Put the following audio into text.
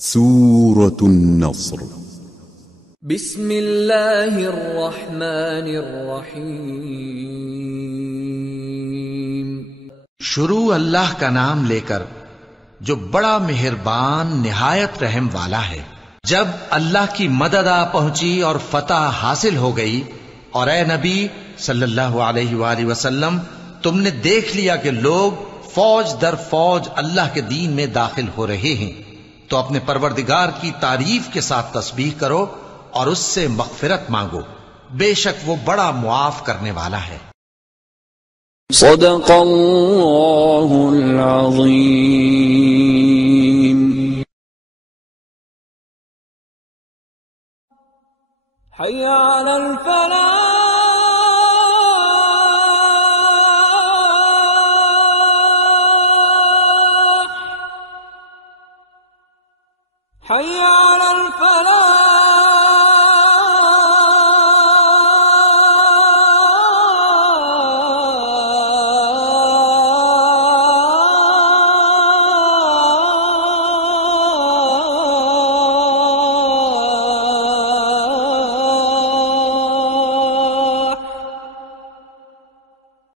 سورة النصر. بسم اللہ الرحمن الرحیم. شروع اللہ کا نام لے کر جو بڑا مہربان نہایت رحم والا ہے. جب اللہ کی مدد آ پہنچی اور فتح حاصل ہو گئی اور اے نبی صلی اللہ علیہ وآلہ وسلم تم نے دیکھ لیا کہ لوگ فوج در فوج اللہ کے دین میں داخل ہو رہے ہیں تو اپنے پروردگار کی تعریف کے ساتھ تسبیح کرو اور اس سے مغفرت مانگو، بے شک وہ بڑا معاف کرنے والا ہے. صدق اللہ العظیم. حی علی الفلاح. حي على الفلاح.